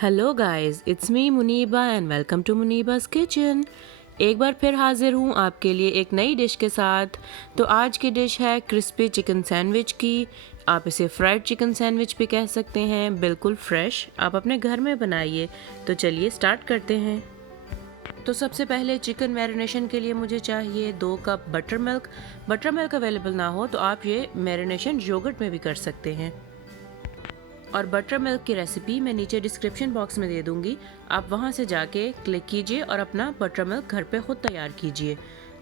Hello guys, it's me Muniba and welcome to Muniba's kitchen. एक बार फिर हाजिर हूँ आपके लिए एक नई डिश के साथ। तो आज की डिश है क्रिस्पी चिकन सैंडविच की। आप इसे फ्राइड चिकन सैंडविच भी कह सकते हैं, बिल्कुल फ्रेश आप अपने घर में बनाइए। तो चलिए स्टार्ट करते हैं। तो सबसे पहले चिकन मैरिनेशन के लिए मुझे चाहिए 2 cup butter milk. Butter milk available ना हो तो आप ये मैरिनेशन योगर्ट में भी कर सकते हैं। और बटर मिल्क की रेसिपी मैं नीचे डिस्क्रिप्शन बॉक्स में दे दूंगी, आप वहां से जाके क्लिक कीजिए और अपना बटर मिल्क घर पे खुद तैयार कीजिए।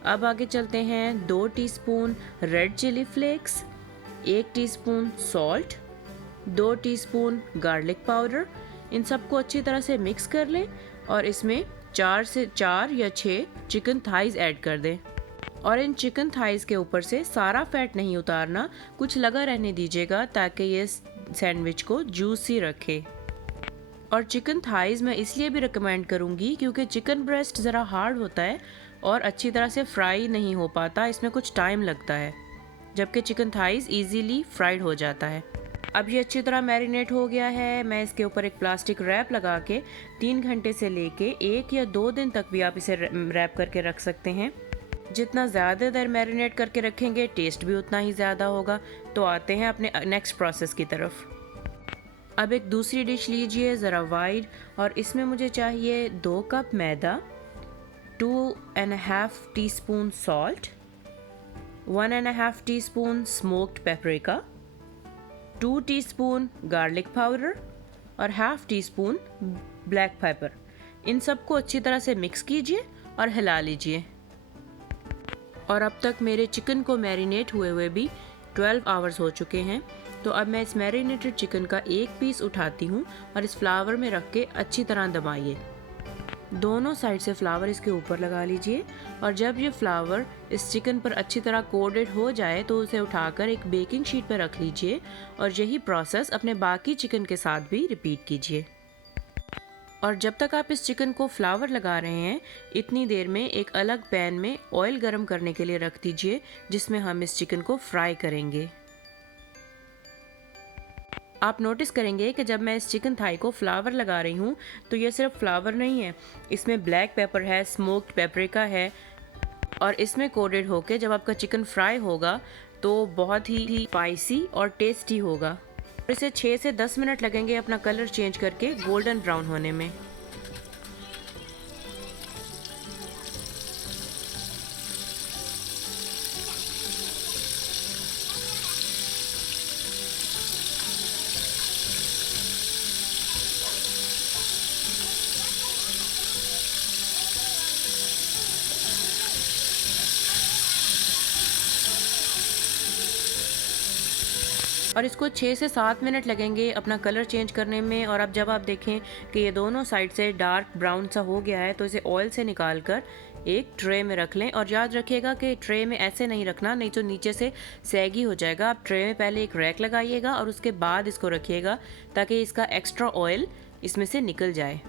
अब आगे चलते हैं। 2 teaspoon red chili flakes, 1 teaspoon salt, 2 teaspoon garlic powder. इन सबको अच्छी तरह से मिक्स कर लें और इसमें 4 या 6 चिकन थाइज ऐड कर दें। और इन चिकन थाइज के ऊपर से सारा फैट नहीं उतारना, कुछ लगा रहने दीजिएगा ताकि ये सैंडविच को जूसी रखे। और चिकन थाइज मैं इसलिए भी रिकमेंड करूँगी क्योंकि चिकन ब्रेस्ट ज़रा हार्ड होता है और अच्छी तरह से फ्राई नहीं हो पाता, इसमें कुछ टाइम लगता है, जबकि चिकन थाइज इजीली फ्राइड हो जाता है। अब ये अच्छी तरह मैरिनेट हो गया है। मैं इसके ऊपर एक प्लास्टिक रैप लगा के 3 घंटे से लेके 1 या 2 दिन तक भी आप इसे रैप करके रख सकते हैं। जितना ज़्यादा देर मैरिनेट करके रखेंगे टेस्ट भी उतना ही ज़्यादा होगा। तो आते हैं अपने नेक्स्ट प्रोसेस की तरफ। अब एक दूसरी डिश लीजिए ज़रा वाइड, और इसमें मुझे चाहिए 2 कप मैदा, 2.5 teaspoon salt, 1.5 teaspoon smoked paprika, 2 teaspoon garlic powder और half teaspoon black pepper. इन सबको अच्छी तरह से मिक्स कीजिए और हिला लीजिए। और अब तक मेरे चिकन को मैरिनेट हुए भी 12 आवर्स हो चुके हैं। तो अब मैं इस मैरिनेटेड चिकन का एक पीस उठाती हूँ और इस फ्लावर में रख के अच्छी तरह दबाइए। दोनों साइड से फ्लावर इसके ऊपर लगा लीजिए और जब ये फ्लावर इस चिकन पर अच्छी तरह कोटेड हो जाए तो उसे उठाकर एक बेकिंग शीट पर रख लीजिए। और यही प्रोसेस अपने बाकी चिकन के साथ भी रिपीट कीजिए। और जब तक आप इस चिकन को फ्लावर लगा रहे हैं, इतनी देर में एक अलग पैन में ऑयल गरम करने के लिए रख दीजिए, जिसमें हम इस चिकन को फ्राई करेंगे। आप नोटिस करेंगे कि जब मैं इस चिकन थाई को फ्लावर लगा रही हूँ तो ये सिर्फ फ्लावर नहीं है, इसमें ब्लैक पेपर है, स्मोक्ड पेपरिका है, और इसमें कोटेड होके जब आपका चिकन फ्राई होगा तो बहुत ही स्पाइसी और टेस्टी होगा। इसे 6 से 10 मिनट लगेंगे अपना कलर चेंज करके गोल्डन ब्राउन होने में। और इसको 6 से 7 मिनट लगेंगे अपना कलर चेंज करने में। और अब जब आप देखें कि ये दोनों साइड से डार्क ब्राउन सा हो गया है तो इसे ऑयल से निकाल कर एक ट्रे में रख लें। और याद रखिएगा कि ट्रे में ऐसे नहीं रखना, नहीं तो नीचे से सैगी हो जाएगा। आप ट्रे में पहले एक रैक लगाइएगा और उसके बाद इसको रखिएगा ताकि इसका एक्स्ट्रा ऑयल इसमें से निकल जाए।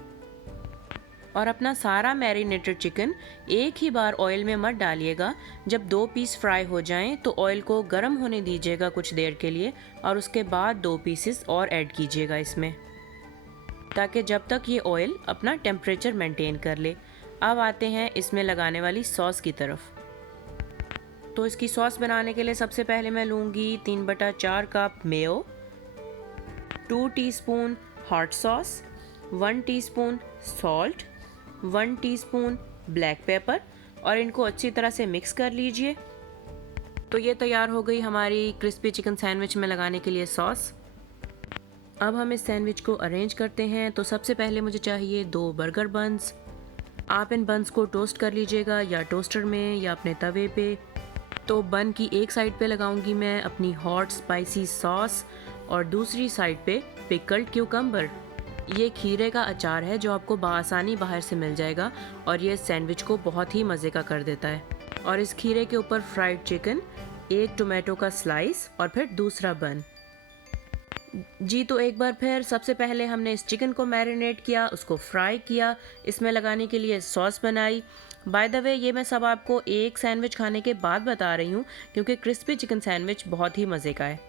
और अपना सारा मैरिनेटेड चिकन एक ही बार ऑयल में मत डालिएगा। जब 2 पीस फ्राई हो जाएं तो ऑयल को गर्म होने दीजिएगा कुछ देर के लिए और उसके बाद 2 पीसेस और ऐड कीजिएगा इसमें, ताकि जब तक ये ऑयल अपना टेम्परेचर मेंटेन कर ले। अब आते हैं इसमें लगाने वाली सॉस की तरफ। तो इसकी सॉस बनाने के लिए सबसे पहले मैं लूँगी 3/4 cup Mayo, 2 teaspoon hot sauce, 1 teaspoon salt, 1 teaspoon black pepper, और इनको अच्छी तरह से मिक्स कर लीजिए। तो ये तैयार हो गई हमारी क्रिस्पी चिकन सैंडविच में लगाने के लिए सॉस। अब हम इस सैंडविच को अरेंज करते हैं। तो सबसे पहले मुझे चाहिए 2 बर्गर बन्स। आप इन बन्स को टोस्ट कर लीजिएगा या टोस्टर में या अपने तवे पे। तो बन की एक साइड पे लगाऊंगी मैं अपनी हॉट स्पाइसी सॉस और दूसरी साइड पे पिकल्ड क्यूकम्बर। ये खीरे का अचार है जो आपको बआसानी बाहर से मिल जाएगा और ये सैंडविच को बहुत ही मज़े का कर देता है। और इस खीरे के ऊपर फ्राइड चिकन, 1 टोमेटो का स्लाइस और फिर दूसरा बन। जी, तो एक बार फिर सबसे पहले हमने इस चिकन को मैरिनेट किया, उसको फ्राई किया, इसमें लगाने के लिए सॉस बनाई। बाय द वे ये मैं सब आपको एक सैंडविच खाने के बाद बता रही हूँ क्योंकि क्रिस्पी चिकन सैंडविच बहुत ही मज़े का है।